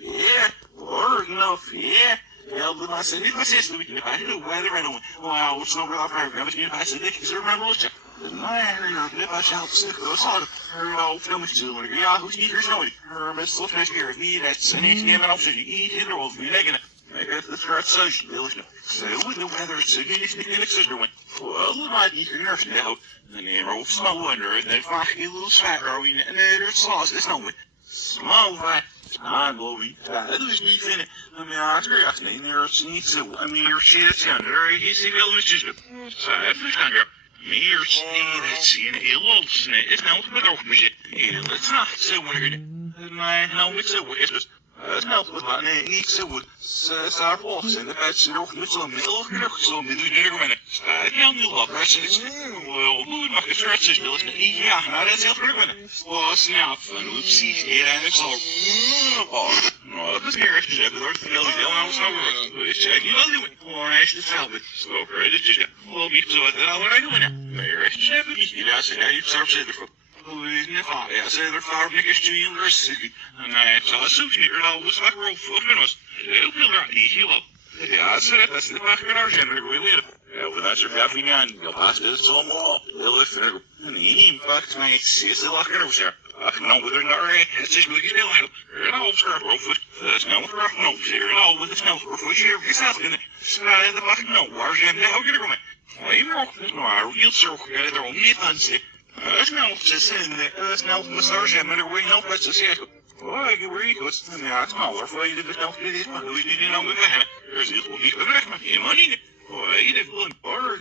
yeah. Ja, but I said, if I said we can if I knew weather and well, what's no real program, if I said they can remember what's if I shall sick or sort of no film is doing yeah, who's eager showing her best look nice here, me that's an easy game and option you eat it or be negative. I guess the start social village. So with the weather, it's a good thing sister went. Well, it might be your nurse now. And then roll small wonder, and then find a little fat growing, and then it's sauce, it's no way. Small fat. I'm blowing. That was me finna. I mean, I agree. I think there's need to. I mean, your shit is under. He's a little just a side fish under. Meer steeds in a little snake. It's not with our shit. It's not so weird. And I know it's so weird. Het helpt wat maar nee, niet zo goed. Ze staat volgens in de pet zit ook met zo'n middelgrug, zo'n middelgrug. Staat heel nieuw op, maar ze is wel goed, maar het schrijft zich wel eens ja, maar dat is heel terug. Was nou van oepsies, hier en ik zal. Nou, dat is meer echt gezegd, dat wordt veel niet heel anders dan we. Dus zeg je wel doen. Gewoon eens hetzelfde. Zo, dat is ja. Wel niet zo wat er al regelen. Maar echt gezegd, niet dat ze daar iets op zitten voor. Ja, ze er vaak niks te doen, rustig. Nee, zo is het niet. Er was wat roep voor ons. Heel veel raar, die heel op. Ja, dat is de wacht met haar gender, we willen. Ja, we dat soort gaffing aan. Ja, pas dit is allemaal. Heel even. Nee, pak mij, ze is de lacher of zo. Ach, nou, we er naar het is goed gespeeld. Nou, op scherp over. Snel vraag, nou, zeer nou, met de snel voor zeer gezet in. Snel de wacht, nou, waar zijn de ook komen? Nee, maar nou, heel zorg, er om niet aan zitten. Snel te zijn, snel te starten met een help met ze zeggen. Oh, ik heb er iets. Ja, het kan wel voor je de snel te dit, maar doe je die nou weer weg. Er zit wel niet weg, maar helemaal niet. Oh, je hebt wel een paar.